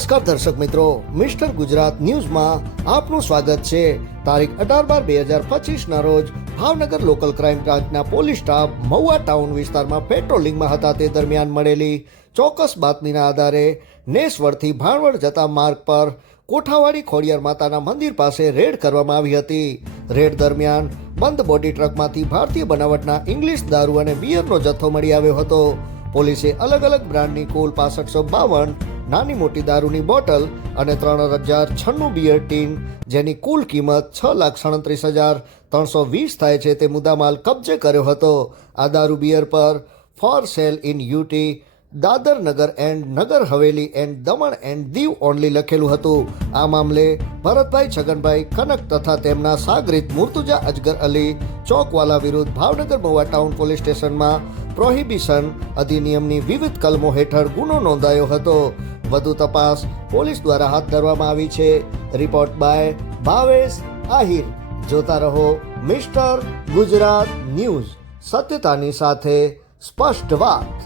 નમસ્કાર દર્શક મિત્રો, મિસ્ટર ગુજરાત ન્યૂઝમાં આપનું સ્વાગત છે। તારીખ 18/12/2025ના રોજ ભાવનગર લોકલ ક્રાઇમ બ્રાન્ચના પોલીસ સ્ટાફ મહુવા ટાઉન વિસ્તારમાં પેટ્રોલિંગમાં હતા તે દરમિયાન મળેલી ચોક્કસ બાતમીના આધારે નેસવડથી ભાણવડ જતા માર્ગ પર કોઠાવાડી ખોડિયાર માતાના મંદિર પાસે રેડ કરવામાં આવી હતી। રેડ દરમિયાન બંધ બોડી ટ્રકમાંથી ભારતીય બનાવટના ઇંગ્લિશ દારૂ અને બિયરનો જથ્થો મળી આવ્યો હતો। પોલીસે અલગ અલગ બ્રાન્ડની કુલ 6552 નાની મોટી દારૂની બોટલ અને 3096 બિયર ટીન જેની કુલ કિંમત 6,37,320 થાય છે તે મુદ્દામાલ કબજે કર્યો હતો। આ દારૂ બિયર પર for sale in UT, Dadar Nagar and Nagar Haveli and Daman and Diu only લખેલું હતું। આ મામલે ભરતભાઈ છગનભાઈ કનક તથા તેમના સાગરીત મુર્તુજા અજગર અલી ચોકવાલા વિરુદ્ધ ભાવનગર મહુવા ટાઉન પોલીસ સ્ટેશનમાં પ્રોહિબિશન અધિનિયમની વિવિધ કલમો હેઠળ ગુનો નોંધાયો હતો। વધુ તપાસ પોલીસ દ્વારા હાથ ધરવામાં આવી છે। Report by Bhavesh Ahir. જોતા રહો મિસ્ટર ગુજરાત ન્યૂઝ, સત્યતાની સાથે સ્પષ્ટ વાત।